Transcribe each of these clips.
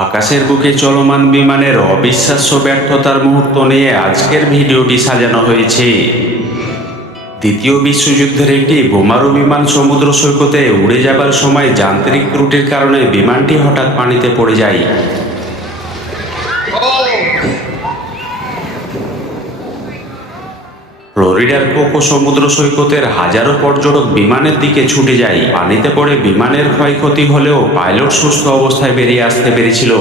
আকাশের বুকে চলমান বিমানের অবিশ্বাস্য ব্যর্থতার মুহূর্ত নিয়ে আজকের ভিডিওটি সাজানো হয়েছে। দ্বিতীয় বিশ্বযুদ্ধের একটি বোমারু বিমান সমুদ্র সৈকতে উড়ে যাবার সময় যান্ত্রিক ত্রুটির কারণে বিমানটি হঠাৎ পানিতে পড়ে যায়। ফ্লোরিডার কোকো সমুদ্র সৈকতের হাজারো পর্যটক বিমানের দিকে ছুটে যায়। পানিতে পড়ে বিমানের ক্ষয়ক্ষতি হলেও পাইলট সুস্থ অবস্থায় বেরিয়ে আসতে পেরেছিল।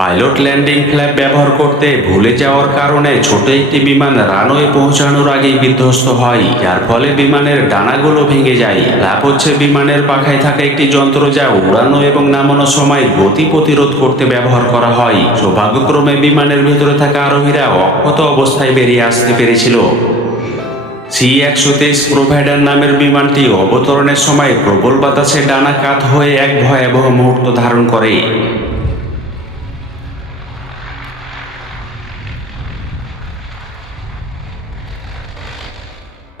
পাইলট ল্যান্ডিং ফ্ল্যাপ ব্যবহার করতে ভুলে যাওয়ার কারণে ছোট একটি বিমান রানওয়ে পৌঁছানোর আগেই বিধ্বস্ত হয়, যার ফলে বিমানের ডানাগুলো ভেঙে যায়। ফ্ল্যাপ হচ্ছে বিমানের পাখায় থাকা একটি যন্ত্র যা উড়ানো এবং নামানোর সময় গতি প্রতিরোধ করতে ব্যবহার করা হয়। সৌভাগ্যক্রমে বিমানের ভেতরে থাকা আরোহীরা অক্ষত অবস্থায় বেরিয়ে আসতে পেরেছিল। C-130 প্রোভাইডার নামের বিমানটি অবতরণের সময় প্রবল বাতাসে ডানা কাত হয়ে এক ভয়াবহ মুহূর্ত ধারণ করে।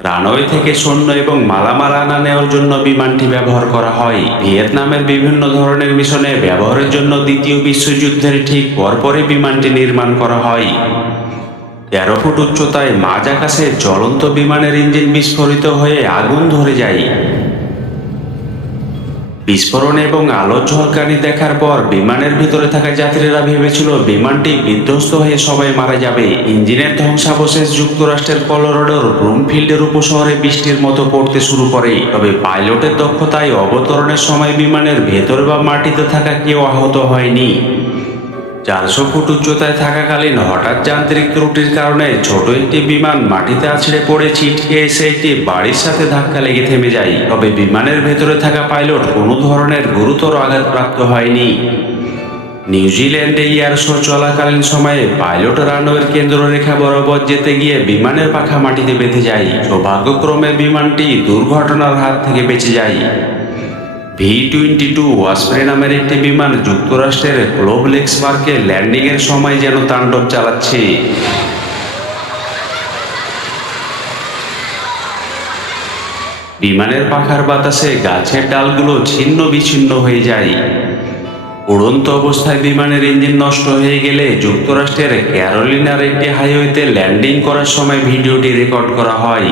রানওয়ে থেকে সৈন্য এবং মালামাল আনা নেওয়ার জন্য বিমানটি ব্যবহার করা হয়। ভিয়েতনামের বিভিন্ন ধরনের মিশনে ব্যবহারের জন্য দ্বিতীয় বিশ্বযুদ্ধের ঠিক পরপরই বিমানটি নির্মাণ করা হয়। 13 ফুট উচ্চতায় মাঝ আকাশে জ্বলন্ত বিমানের ইঞ্জিন বিস্ফোরিত হয়ে আগুন ধরে যায়। বিস্ফোরণ এবং আলোর ঝলকানি দেখার পর বিমানের ভিতরে থাকা যাত্রীরা ভেবেছিল বিমানটি বিধ্বস্ত হয়ে সবাই মারা যাবে। ইঞ্জিনের ধ্বংসাবশেষ যুক্তরাষ্ট্রের কলোরাডোর ব্রুমফিল্ডের উপশহরে বৃষ্টির মতো পড়তে শুরু করে। তবে পাইলটের দক্ষতায় অবতরণের সময় বিমানের ভেতরে বা মাটিতে থাকা কেউ আহত হয়নি। 400 ফুট উচ্চতায় থাকাকালীন হঠাৎ যান্ত্রিক ত্রুটির কারণে ছোট একটি বিমান মাটিতে আছড়ে পড়ে ছিটকে এসে একটি বাড়ির সাথে ধাক্কা লেগে থেমে যায়। তবে বিমানের ভেতরে থাকা পাইলট কোনো ধরনের গুরুতর আঘাতপ্রাপ্ত হয়নি। নিউজিল্যান্ডে এয়ার শো চলাকালীন সময়ে পাইলট রানওয়ের কেন্দ্ররেখা বরাবর যেতে গিয়ে বিমানের পাখা মাটিতে বেঁধে যায়। সৌভাগ্যক্রমে বিমানটি দুর্ঘটনার হাত থেকে বেঁচে যায়। V-22 ওয়াসপ্রে নামের একটি বিমান যুক্তরাষ্ট্রের ক্লোভলেক্স পার্কে ল্যান্ডিংয়ের সময় যেন তাণ্ডব চালাচ্ছে। বিমানের পাখার বাতাসে গাছের ডালগুলো ছিন্ন বিচ্ছিন্ন হয়ে যায়। উড়ন্ত অবস্থায় বিমানের ইঞ্জিন নষ্ট হয়ে গেলে যুক্তরাষ্ট্রের ক্যারোলিনার একটি হাইওয়েতে ল্যান্ডিং করার সময় ভিডিওটি রেকর্ড করা হয়।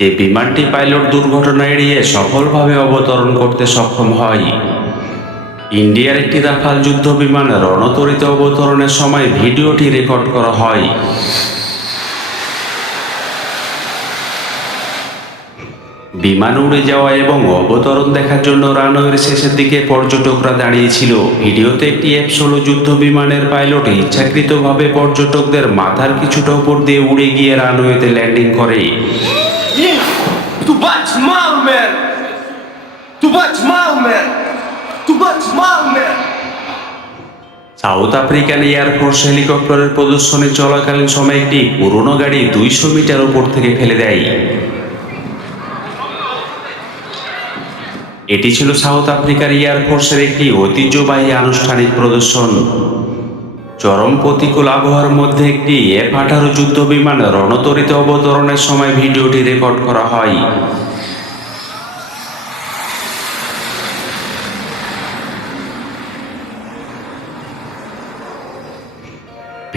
যে বিমানটি পাইলট দুর্ঘটনা এড়িয়ে সফলভাবে অবতরণ করতে সক্ষম হয়। ইন্ডিয়ার একটি রাফাল যুদ্ধ বিমান রণতরীত অবতরণের সময় ভিডিওটি রেকর্ড করা হয়। বিমান উড়ে যাওয়া এবং অবতরণ দেখার জন্য রানওয়ের শেষের দিকে পর্যটকরা দাঁড়িয়েছিল। ভিডিওতে একটি F-16 যুদ্ধ বিমানের পাইলট ইচ্ছাকৃতভাবে পর্যটকদের মাথার কিছুটা উপর দিয়ে উড়ে গিয়ে রানওয়েতে ল্যান্ডিং করে। Tu bates mal, man! Tu bates mal, man! Tu bates mal, man! South African air force হেলিকপ্টারের প্রদর্শনী চলাকালীন সময় একটি পুরনো গাড়ি 200 মিটার উপর থেকে ফেলে দেয়। এটি ছিল সাউথ আফ্রিকার এয়ারফোর্সের একটি ঐতিহ্যবাহী আনুষ্ঠানিক প্রদর্শন। চরম প্রতিকূল আবহাওয়ার মধ্যে একটি F-18 যুদ্ধ বিমান রণতরীতে অবতরণের সময় ভিডিওটি রেকর্ড করা হয়।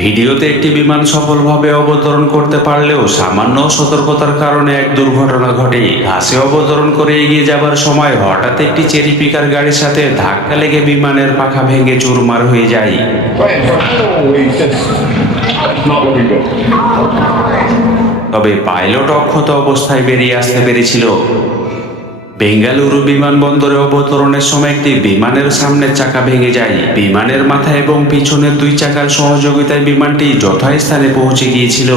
ভিডিওতে একটি বিমান সফলভাবে অবতরণ করতে পারলেও সামান্য সতর্কতার কারণে এক দুর্ঘটনা ঘটে। ঘাসে অবতরণ করে এগিয়ে যাবার সময় হঠাৎ একটি চেরি পিকার গাড়ির সাথে ধাক্কা লেগে বিমানের পাখা ভেঙে চুরমার হয়ে যায়। তবে পাইলট অক্ষত অবস্থায় বেরিয়ে আসতে পেরেছিল। বেঙ্গালুরু বিমানবন্দরে অবতরণের সময় একটি বিমানের সামনের চাকা ভেঙে যায়। বিমানের মাথা এবং পিছনের 2 চাকার সহযোগিতায় বিমানটি যথাস্থানে পৌঁছে গিয়েছিল।